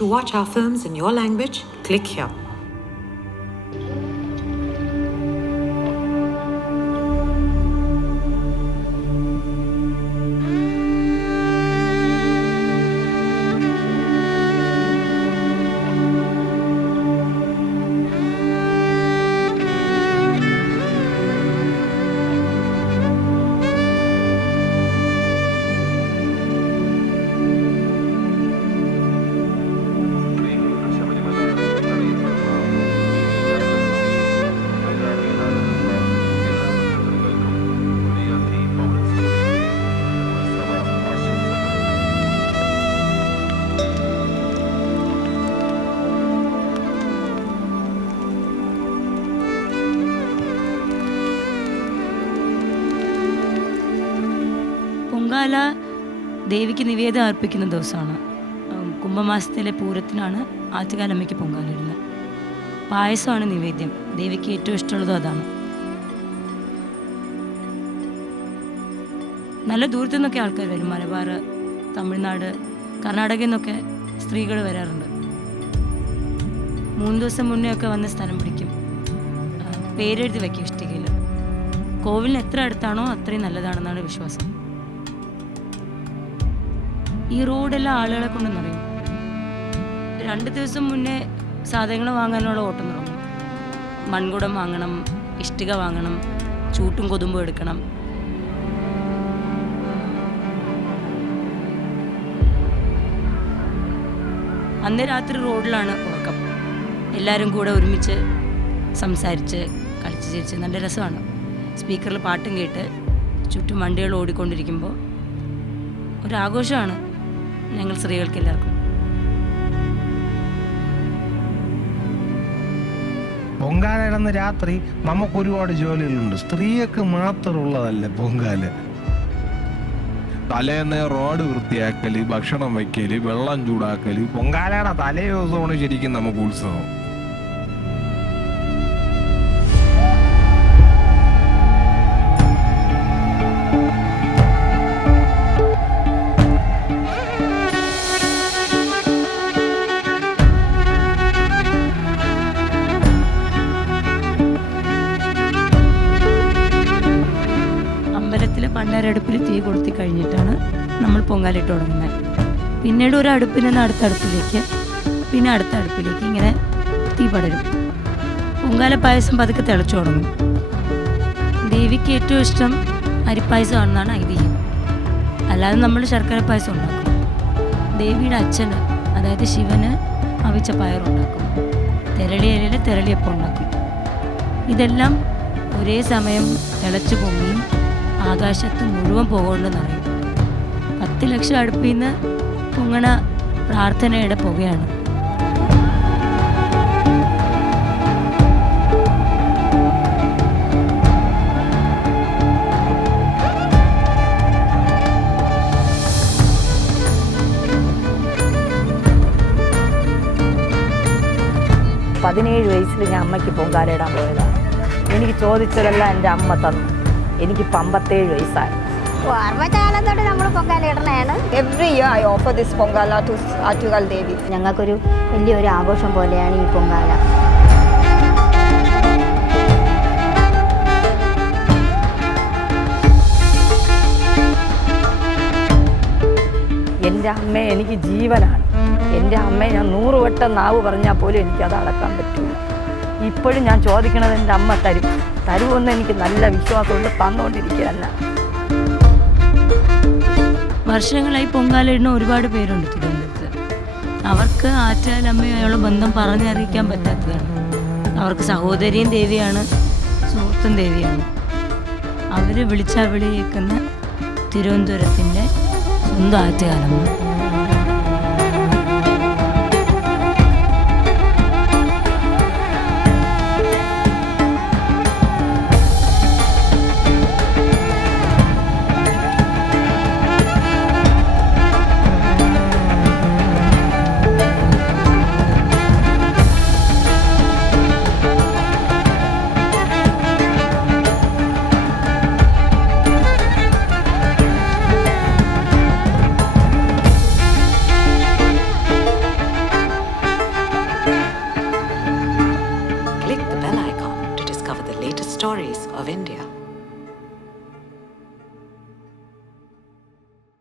To watch our films in your language, click here. Pongala ദേവിക്ക് നിവേദ്യം അർപ്പിക്കുന്ന ദിവസമാണ്. കുംഭമാസത്തിലെ പൂരത്തിനാണ് ആറ്റുകാലമ്മയ്ക്ക് പൊങ്കാല ഇടുന്നത്. പായസമാണ് നിവേദ്യം. ദേവിക്ക് ഏറ്റവും ഇഷ്ടമുള്ളതും അതാണ്. നല്ല ദൂരത്തു നിന്നൊക്കെ ആൾക്കാർ വരും. മലബാർ, തമിഴ്നാട്, കർണാടകയിൽ നിന്നൊക്കെ സ്ത്രീകൾ വരാറുണ്ട്. 3 ദിവസം മുന്നേ ഒക്കെ വന്ന് സ്ഥലം പിടിക്കും. പേരെഴുതി വയ്ക്കും ഇഷ്ടികയിൽ. കോവിലിന് എത്ര അടുത്താണോ അത്രയും നല്ലതാണെന്നാണ് വിശ്വാസം. ഈ റോഡെല്ലാം ആളുകളെ കൊണ്ട് നിറയും. 2 ദിവസം മുന്നേ സാധനങ്ങൾ വാങ്ങാനുള്ള ഓട്ടം തുടങ്ങും. മൺകുടം വാങ്ങണം, ഇഷ്ടിക വാങ്ങണം, ചൂട്ടും കൊതുമ്പും എടുക്കണം. അന്ന് രാത്രി റോഡിലാണ് ഉറക്കം. എല്ലാവരും കൂടെ ഒരുമിച്ച് സംസാരിച്ച് കളിച്ച് ചിരിച്ച് നല്ല രസമാണ്. സ്പീക്കറിൽ പാട്ടും കേട്ട് ചുറ്റും വണ്ടികൾ ഓടിക്കൊണ്ടിരിക്കുമ്പോൾ ഒരാഘോഷമാണ് ഞങ്ങൾ സ്ത്രീകൾക്ക് എല്ലാവർക്കും. പൊങ്കാല ഇടുന്ന രാത്രി നമുക്ക് ഒരുപാട് ജോലികളുണ്ട്. സ്ത്രീക്ക് മാത്രമുള്ളതല്ല പൊങ്കാല. തലേന്ന് റോഡ് വൃത്തിയാക്കല്, ഭക്ഷണം വയ്ക്കല്, വെള്ളം ചൂടാക്കല്. പൊങ്കാലയുടെ തലേ ദിവസമാണ് ശരിക്കും നമുക്ക് ഉത്സവം. പണ്ടാരടുപ്പിൽ തീ കൊളുത്തി കഴിഞ്ഞിട്ടാണ് നമ്മൾ പൊങ്കാലിട്ട് തുടങ്ങുന്നത്. പിന്നീട് ഒരു അടുപ്പിൽ നിന്ന് അടുത്ത അടുപ്പിലേക്ക്, പിന്നെ അടുത്ത അടുപ്പിലേക്ക് ഇങ്ങനെ തീ പടരും. പൊങ്കാല പായസം പതുക്കെ തിളച്ചു തുടങ്ങും. ദേവിക്ക് ഏറ്റവും ഇഷ്ടം അരിപ്പായസമാണെന്നാണ് ഐതിഹ്യം. അല്ലാതെ നമ്മൾ ശർക്കര പായസം ഉണ്ടാക്കും. ദേവിയുടെ അച്ഛന്, അതായത് ശിവന്, അവിച്ച പയറുണ്ടാക്കും. തെരളിയിലയിൽ തെരളിയപ്പം ഉണ്ടാക്കും. ഇതെല്ലാം ഒരേ സമയം തിളച്ചു പൊങ്ങിയും ആകാശത്ത് മുഴുവൻ പുകകൊണ്ടെന്നറിയും. 10 ലക്ഷം അടുപ്പിൽ നിന്ന് പൊങ്ങണ പ്രാർത്ഥനയുടെ പുകയാണ്. പതിനേഴ് വയസ്സിൽ ഞാൻ അമ്മയ്ക്ക് പൊങ്കാല ഇടാൻ പോയതാണ്. എനിക്ക് ചോദിച്ചതെല്ലാം എൻ്റെ അമ്മ തന്നു. എനിക്ക് 57 വയസ്സായി. ഓർമ്മകാലത്തോടെ നമ്മൾ പൊങ്കാല ഇടണതാണ്. Every year I offer this Pongala to Attukal Devi. ഞങ്ങൾക്കൊരു വലിയൊരു ആഘോഷം പോലെയാണ് ഈ പൊങ്കാല. എൻ്റെ അമ്മ എനിക്ക് ജീവനാണ്. എൻ്റെ അമ്മയെ ഞാൻ 100 വട്ടം നാവ് പറഞ്ഞാൽ പോലും എനിക്കത് അടക്കാൻ പറ്റില്ല. ഇപ്പോഴും ഞാൻ ചോദിക്കണത് എൻ്റെ അമ്മ തരുമെന്ന് എനിക്ക് നല്ല വിശ്വാസമുണ്ട്. തന്നുകൊണ്ടിരിക്കുകയല്ല. വർഷങ്ങളായി പൊങ്കാലിടുന്ന ഒരുപാട് പേരുണ്ട് തിരുവനന്തപുരത്ത്. അവർക്ക് ആറ്റുകാലമ്മയുള്ള ബന്ധം പറഞ്ഞറിയിക്കാൻ പറ്റാത്തതാണ്. അവർക്ക് സഹോദരിയും ദേവിയാണ്, സുഹൃത്തും ദേവിയാണ്. അവർ വിളിച്ചാൽ വിളി കേൾക്കുന്ന തിരുവനന്തപുരത്തിൻ്റെ സ്വന്തം ആറ്റുകാലമ്മ. stories of India.